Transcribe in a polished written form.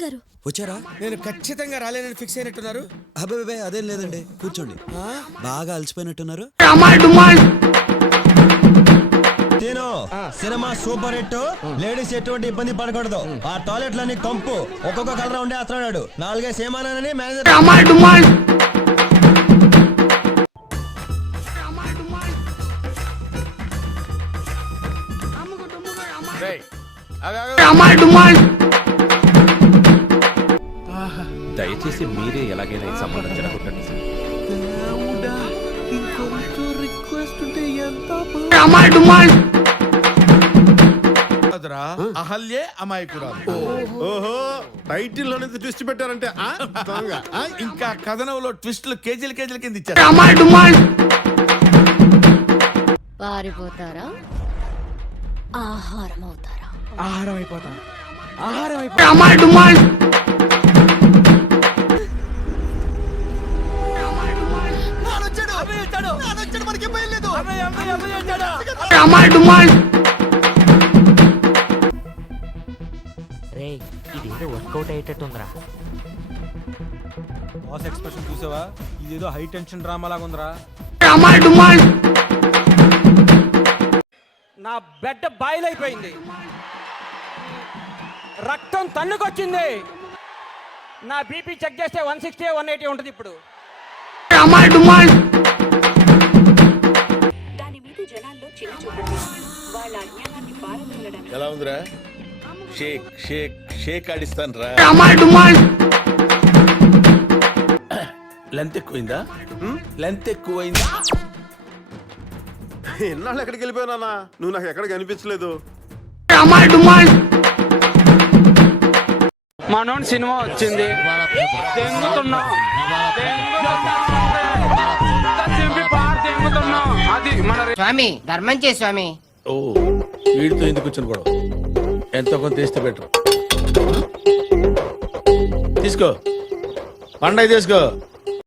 Chairman గారు వచ్చారా? నేను ఖచ్చితంగా రాలేనని ఫిక్స్ అయినట్టున్నారు. అబ్బాబే అదేం లేదండి, కూర్చోండి. బాగా అలసిపోయినట్టున్నారు. తిను సినిమా సూపర్ హిట్. లేడీస్ ఎటువంటి ఇబ్బంది పడకూడదు. ఆ టాయిలెట్లన్నీ కంపు, ఒక్కొక్క కలర్ ఉండే అతడు 4 సేమానని మేనేజర్. దయచేసి మీరే ఎలాగైనా ఈ సంబంధం జరగొట్టండి సార్. అహల్యే అమాయకురాలు. ఓహో, టైటిల్ లోనే ట్విస్ట్ పెట్టారంటే ఇంకా కథనంలో ట్విస్టులు కేజీల కింద ఇచ్చారు. పారిపోతారా, ఆహారం అవుతారా? ఆహారం అయిపోతాం. ఇదేదో వర్కౌట్ అయ్యేటట్టుందిరా. బాస్ ఎక్స్ప్రెషన్ చూసావా? ఇదేదో హై టెన్షన్ డ్రామా లాగా ఉందిరా. నా బెడ్ బాయిల్ అయిపోయింది, రక్తం తన్నుకొచ్చింది. నా బీపీ చెక్ చేస్తే 160 180 ఉంటుంది ఇప్పుడు. ఎలా ఉందిరా? షేక్ షేక్ షేక్ ఆడిస్తాను రా. లెంత్ ఎక్కువైందా? ఎన్నాళ్ళు ఎక్కడికి వెళ్ళిపోయానా? నువ్వు నాకు ఎక్కడ కనిపించలేదు. మనోన్ సినిమా వచ్చింది, అది మన స్వామి ధర్మం చే స్వామి. ఓ, వీడితో ఎందుకు వచ్చిన గొడవ? ఎంతో కొంత తీస్తే బెటర్. తీసుకో, పండగ తీసుకో.